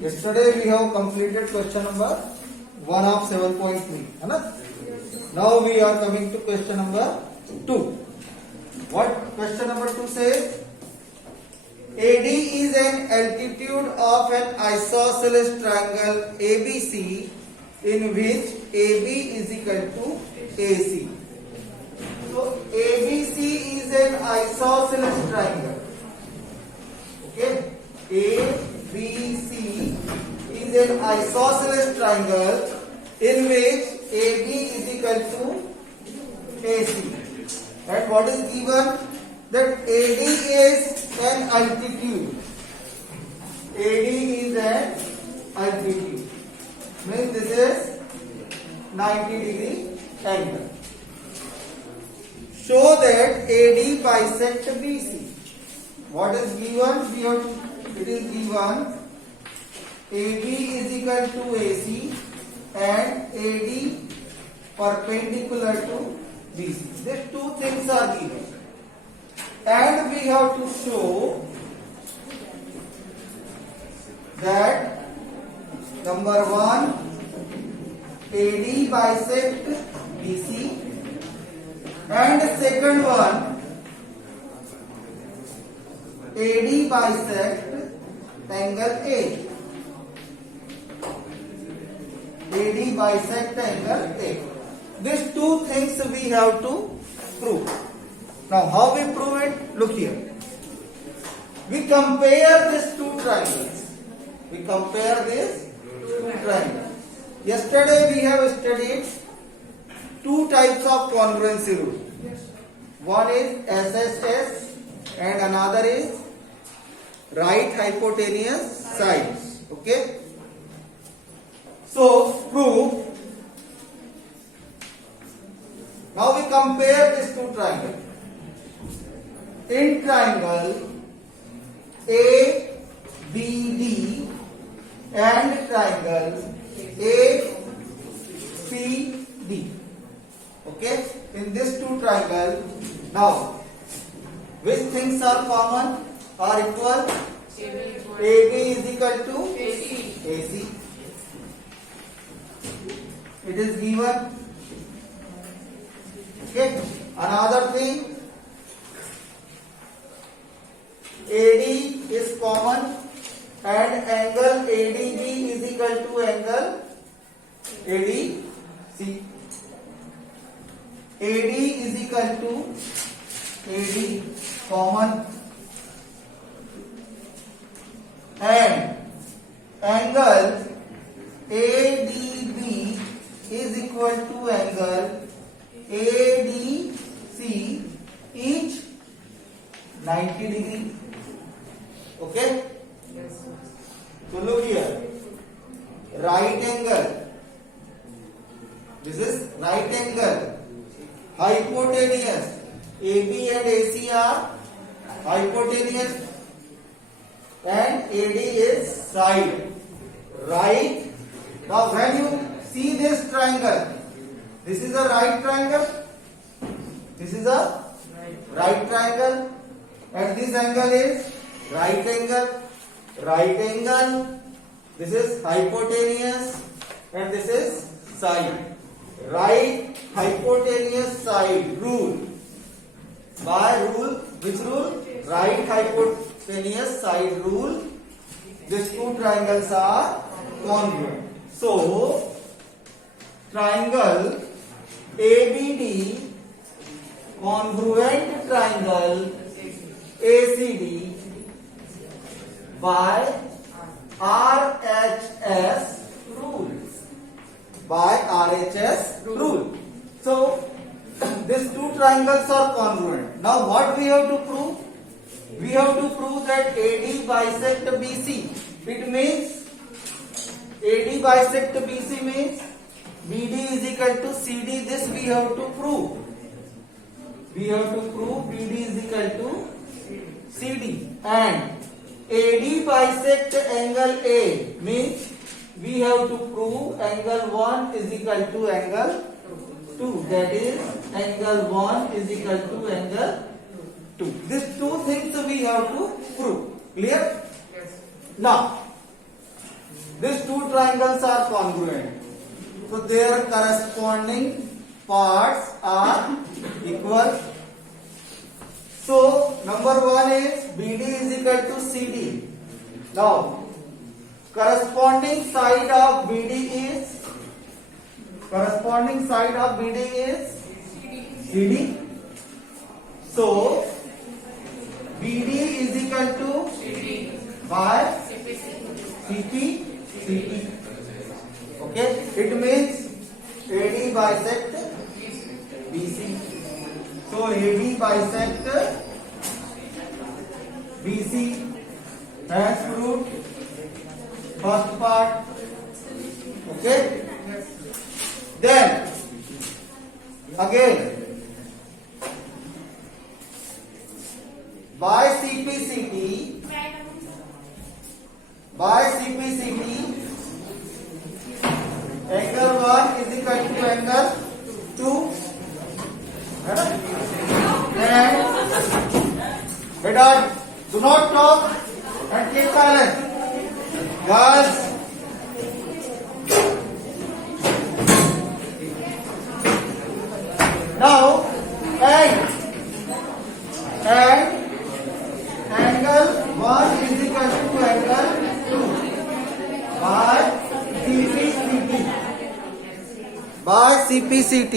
Yesterday we have completed question number 1 of 7.3. है ना? Now we are coming to question number 2. What question number 2 says? AD is an altitude of an isosceles triangle ABC in which AB is equal to AC. So ABC is an isosceles triangle. Okay, ABC is an isosceles triangle in which AB is equal to AC. And what is given? That AD is an altitude. AD is an altitude. Means this is 90-degree angle. Show that AD bisect BC. What is given? It is given AB is equal to AC and AD perpendicular to BC. These two things are given. And we have to show that number 1, AD bisect BC, and second one, AD bisect angle A. AD bisect angle A. These two things we have to prove. Now how we prove it? Look here. We compare these two triangles. Yesterday we have studied two types of congruency rule. One is SSS and another is right hypotenuse sides. Okay. So prove. Now we compare these two triangles. In triangle ABD and triangle ACD. Okay, in this two triangle, now which things are common or equal? AB is equal to AC. It is given. Okay, another thing, AD is common and angle ADB is equal to angle ADC. AD is equal to AD common and angle ADB is equal to angle ADC, each 90 degree. Okay? Yes. So look here. Right angle. This is right angle. Hypotenuse. AB and AC are hypotenuse and AD is side. Right. Now when you see this triangle, this is a right triangle. This is a right triangle. And this angle is right angle. Right angle. This is hypotenuse and this is side. Right hypotenuse side rule. By rule, which rule? Right hypotenuse side rule. These two triangles are congruent. So, triangle ABD congruent triangle ACD by RHS rule. So, these two triangles are congruent. Now, what we have to prove? We have to prove that AD bisect BC. It means AD bisect BC means BD is equal to CD. This we have to prove. We have to prove BD is equal to CD. And AD bisect angle A means we have to prove angle 1 is equal to angle 2. That is angle 1 is equal to angle 2. These two things we have to prove. Clear? Yes. Now, these two triangles are congruent. So their corresponding parts are equal. So number one is BD is equal to CD. Now corresponding side of BD is CD. So BD is equal to by CP. Okay, it means AD bisect BC. So AD bisect BC has proved first part. Okay. Then again by CPCT angle 1 is equal to angle 2 and better do not talk and keep silent. Girls, now and angle 1 is equal to angle 2 by CPCT.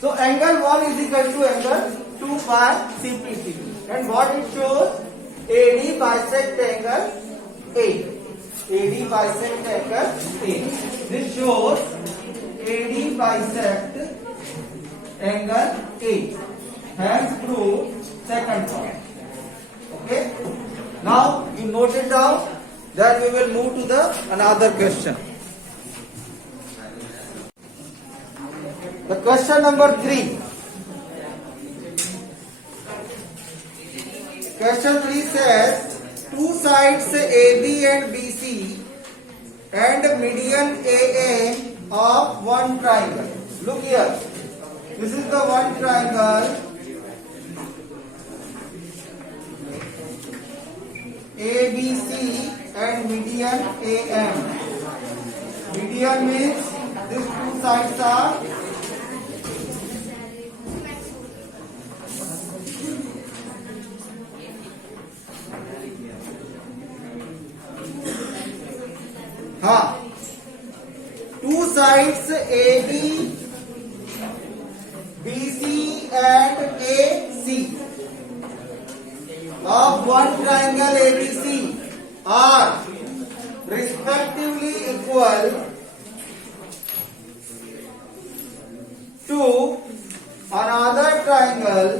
So angle 1 is equal to angle 2 by CPCT. And what it shows? AD bisect angle A. AD bisect angle A. This shows AD bisect angle A. Hence proved second part. Okay. Now you note it down. Then we will move to the another question. The question number 3. Question 3 says two sides AB and BC and median AA of one triangle. Look here. This is the one triangle ABC and median AM. Median means these two sides are two sides AB, BC and AC of one triangle ABC are respectively equal to another triangle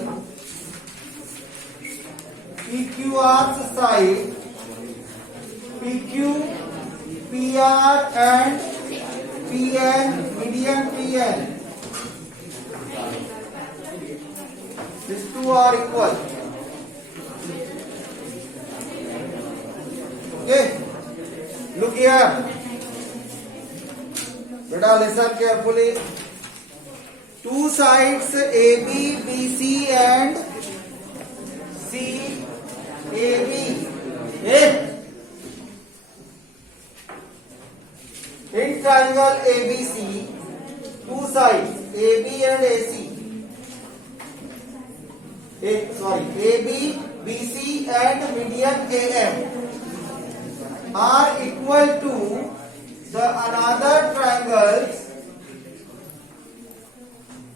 PQR's side PQ, PR and PN, median PN. These two are equal. Okay. Look here. Beta, listen carefully. Two sides AB, BC and CAB. In triangle ABC, two sides AB and AC. AB, BC and median AM are equal to the another triangle's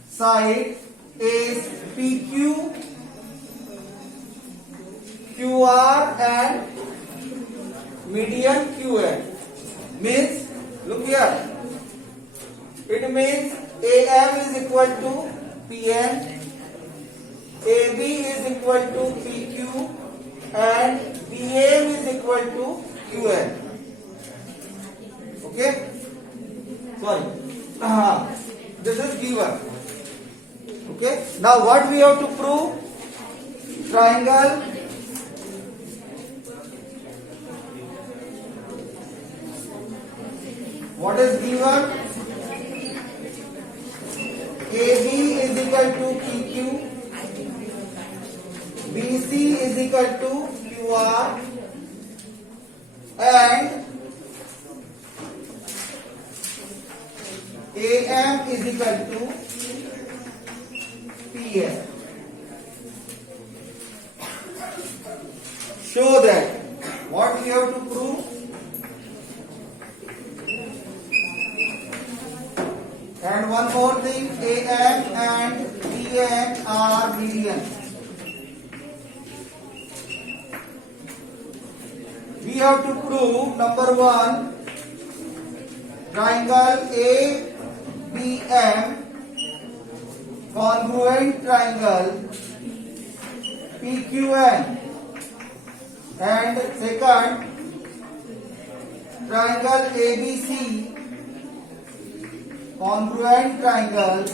side is PQ, QR and median QN. Means, look here, it means AM is equal to PN, AB is equal to PQ and BM is equal to QN. Okay? Sorry. This is given. Okay? Now what we have to prove? Triangle what is given? AB is equal to PQ, BC is equal to QR and AM is equal to PM. Show that. What we have to prove? And one more thing, AM and PM are median. We have to prove number one, triangle ABM congruent triangle PQN, and second, triangle ABC congruent triangle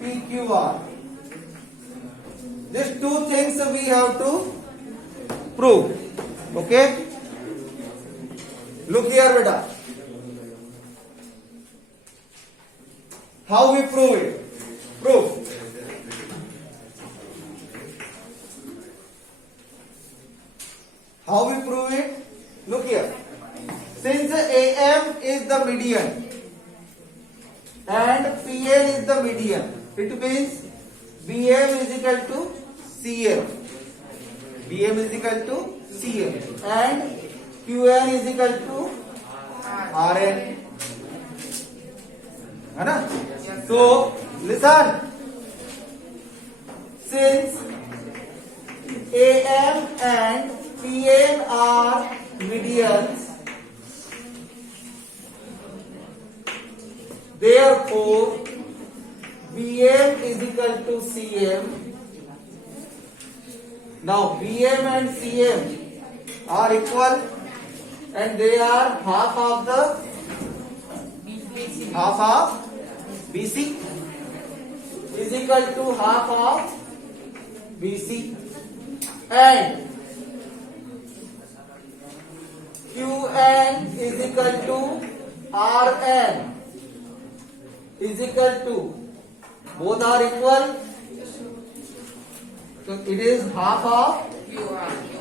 PQR. These two things we have to prove. Okay? Look here, beta. How we prove it? Prove. How we prove it? Look here. Since AM is the median and PN is the median, it means BM is equal to CM. BM is equal to CM and QN is equal to RN. है ना? So listen. Since AM and PN are medians, therefore BM is equal to CM. Now BM and CM are equal and they are half of BC is equal to half of BC, and QN is equal to RN is equal to, both are equal, so it is half of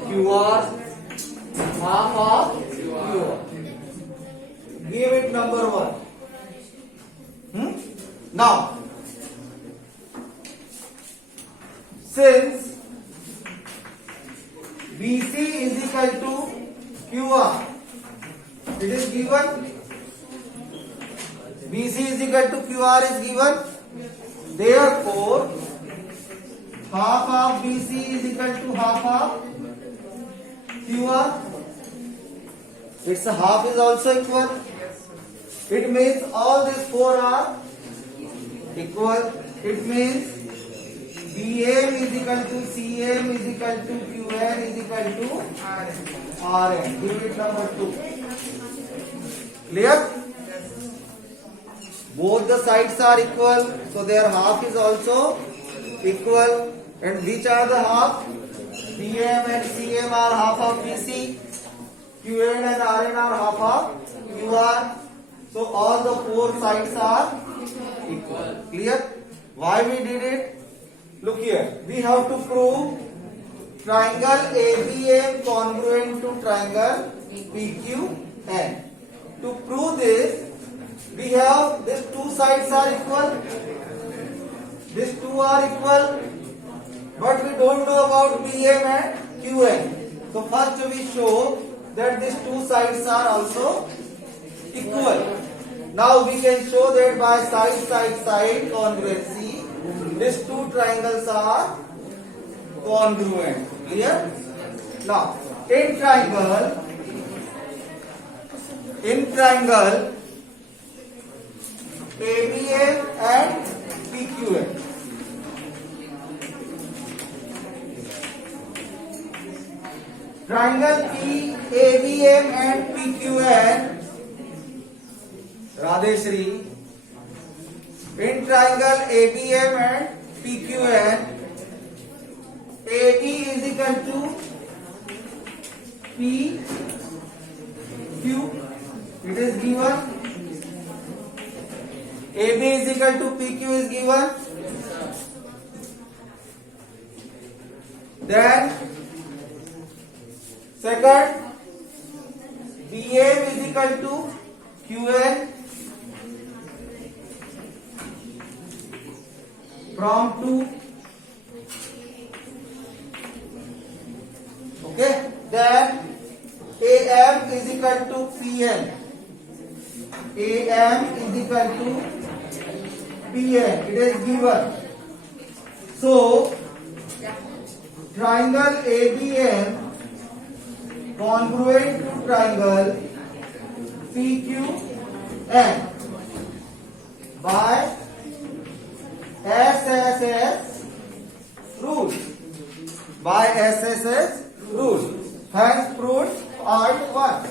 QR, half of QR. Give it number one. Now, since BC is equal to QR, it is given. BC is equal to QR is given. Therefore, half of BC is equal to half of QR. Its half is also equal. It means all these four are equal. It means BM is equal to CM is equal to QN is equal to RN. Give it number 2. Clear? Both the sides are equal, so their half is also equal. And which are the half? BM and CM are half of BC. QN and RN are half of QR. So all the four sides are equal. Clear? Why we did it? Look here. We have to prove triangle ABM congruent to triangle PQN. To prove this, we have these two sides are equal. These two are equal. But we don't know about BM and QN. So first we show that these two sides are also equal. Now we can show that by side congruency, these two triangles are congruent. Clear? Now, in triangle ABM and PQN, triangle ABM and PQN, Radheshri, in triangle ABM and PQN, AB is equal to PQ, it is given. AB is equal to PQ is given. Then second, PM is equal to QN from 2. Okay, then AM is equal to PN. AM is equal to PN. It is given. So triangle ABM congruent to triangle PQN by SSS rule. By SSS rule. Hence proved part 1.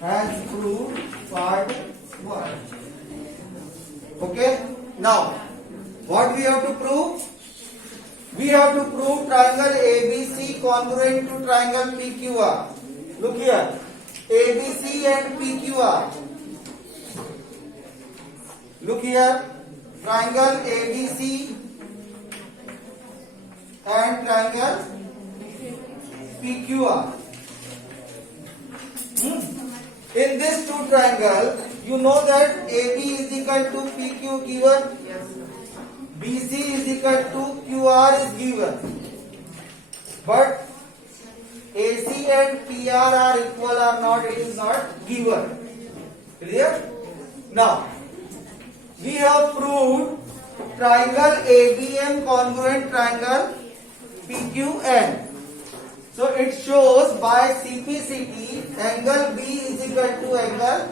Hence proved part 1. Okay. Now, what we have to prove? We have to prove triangle ABC congruent to triangle PQR. Look here. ABC and PQR. Look here. Triangle ABC and triangle PQR. In this two triangle, you know that AB is equal to PQ given. BC is equal to QR is given. But AC and PR are equal or not, it is not given. Clear? Now, we have proved triangle ABM congruent triangle PQN. So it shows by CPCT angle B is equal to angle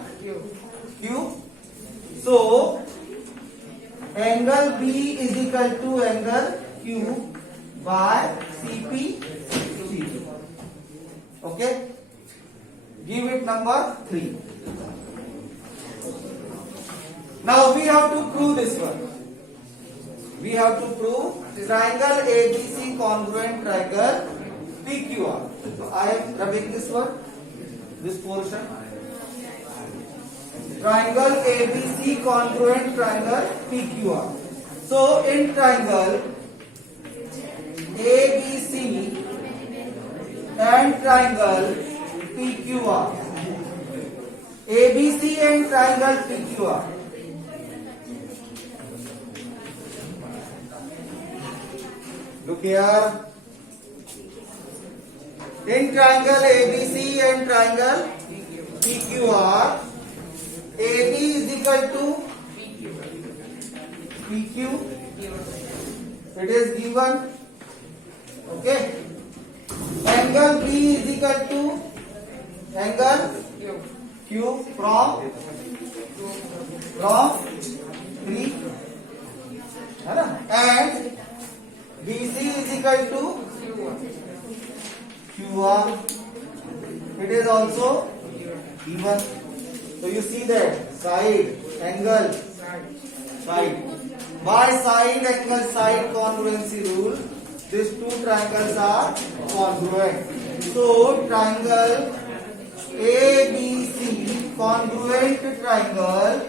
Q. So angle B is equal to angle Q by CPCT. Okay? Give it number 3. Now we have to prove this one. We have to prove triangle ABC congruent triangle PQR. So I am rubbing this one, this portion. Triangle ABC congruent triangle PQR. So in triangle ABC and triangle PQR. ABC and triangle PQR. Look here. In triangle ABC and triangle PQR, AB is equal to PQ. It is given. Okay. Angle B is equal to angle Q from 3. And BC is equal to QR. It is also given. So you see that side, angle, side. By side, angle, side congruency rule, these two triangles are congruent. So triangle ABC congruent to triangle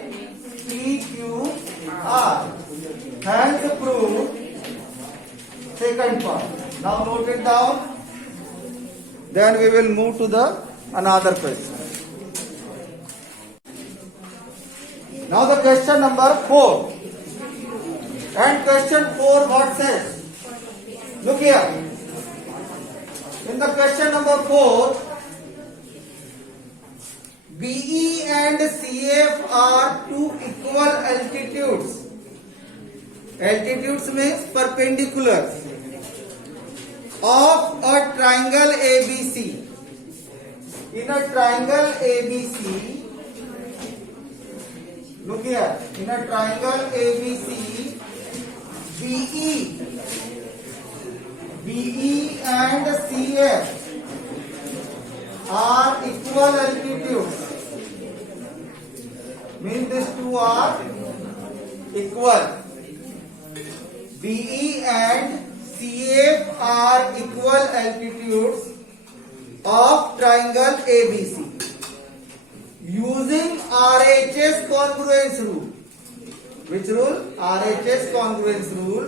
PQR. Hence proved. Second part. Now note it down. Then we will move to the another question. Now the question number 4. And question 4 what says? Look here. In the question number 4, BE and CF are two equal altitudes. Altitudes means perpendicular of a triangle ABC. In a triangle ABC, look here, in a triangle ABC, BE and CF are equal altitudes. Means these two are equal. BE and CF are equal altitudes of triangle ABC. Using RHS congruence rule. Which rule? RHS congruence rule.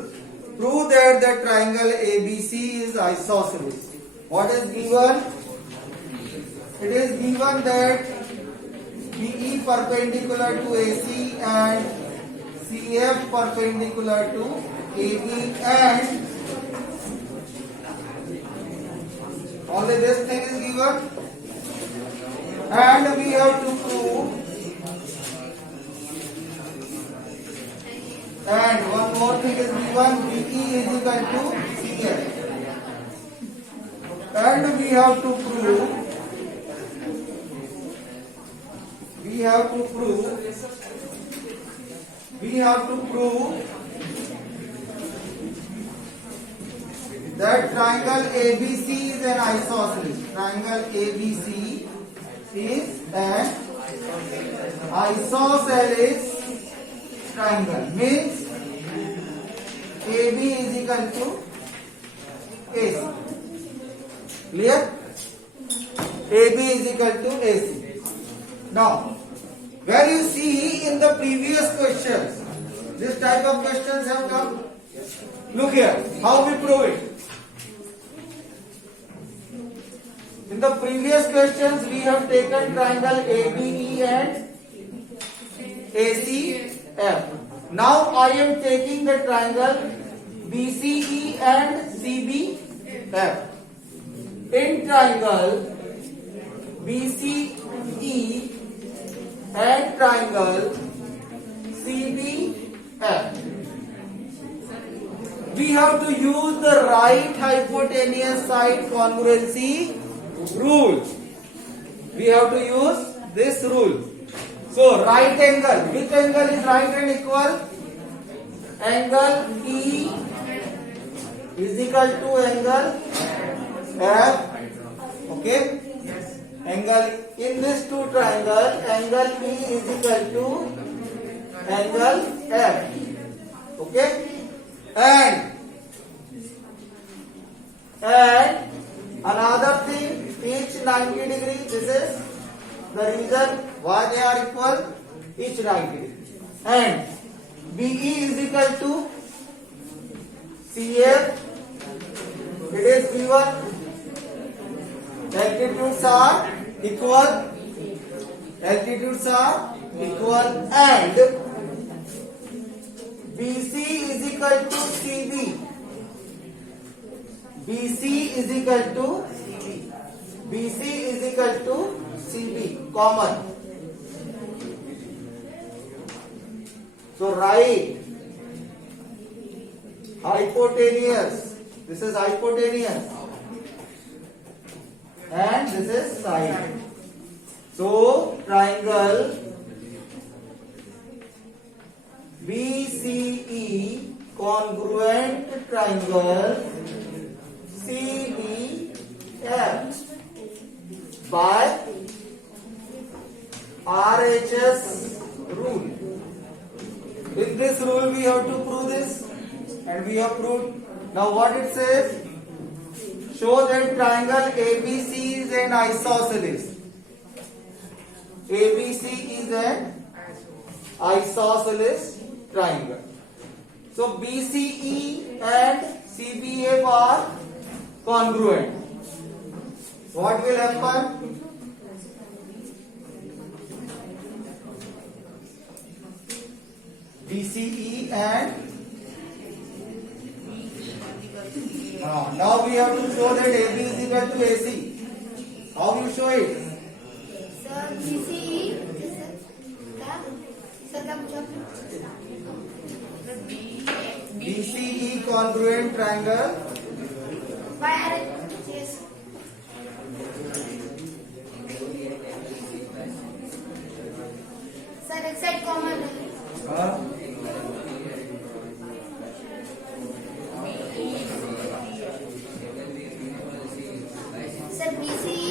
Prove that the triangle ABC is isosceles. What is given? it is given that BE perpendicular to AC and CF perpendicular to AB, and only this thing is given, and we have to prove, and one more thing is given, BE is equal to CF, and we have to prove that triangle ABC is an isosceles. Triangle ABC is an isosceles triangle. Means AB is equal to AC. Clear? AB is equal to AC. Now, where you see in the previous questions, this type of questions have come. Look here, how we prove it. In the previous questions, we have taken triangle ABE and ACF. Now I am taking the triangle BCE and CBF. In triangle BCE and triangle CBF, we have to use the right hypotenuse side congruency rule. We have to use this rule. So right angle, which angle is right and equal? Angle E is equal to angle F. Okay? Angle in this two triangle, angle E is equal to angle F. Okay? And another thing, each 90 degree, this is the reason why they are equal, each 90 degree. And BE is equal to CF, it is given, altitudes are equal, and BC is equal to CB. BC is equal to CB, common. So write hypotenuse. This is hypotenuse, and this is side. So triangle BCE congruent triangle CBF by RHS rule. With this rule we have to prove this, and we have proved. Now what it says? Show that triangle ABC is an isosceles. ABC is an isosceles triangle. So BCE and CBF are congruent. What will happen? BCE and now we have to show that AB is equal to AC. How you show it? Sir, BCE. BCE congruent triangle By yes. Sir, except common. Sir, BCE.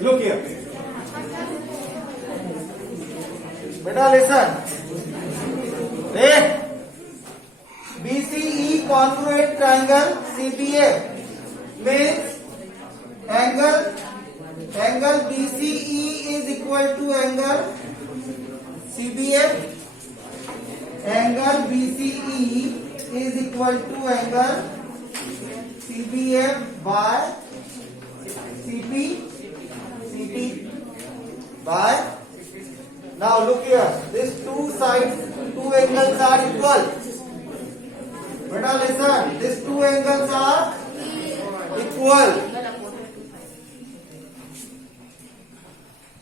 Look here. Beta, listen. BCE congruent triangle CBF means angle BCE is equal to angle CBF. Angle BCE is equal to angle CBF by CP by. Now look here. These two sides, two angles are equal. Beta listen. These two angles are equal.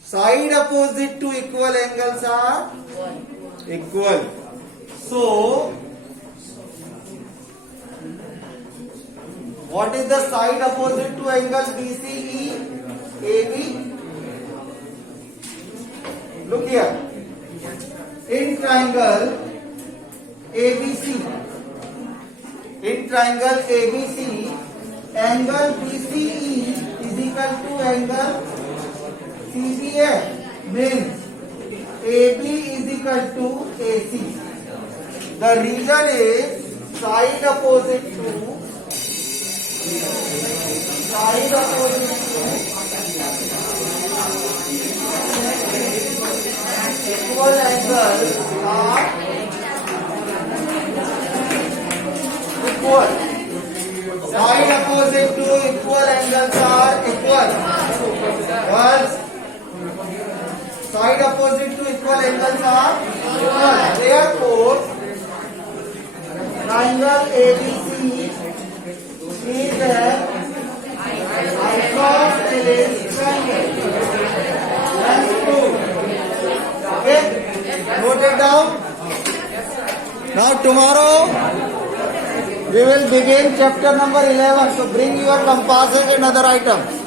Side opposite to equal angles are equal. So, what is the side opposite to angle BCE? AB. Look here. In triangle ABC, angle BCE is equal to angle CBA. Means AB is equal to AC. The reason is side opposite to equal angles are equal. Side opposite to equal angles are equal. Once side opposite to equal angles are equal. Therefore, triangle ABC is an isosceles triangle. That's true. Okay, note it down. Now tomorrow we will begin chapter number 11. So bring your compasses and other items.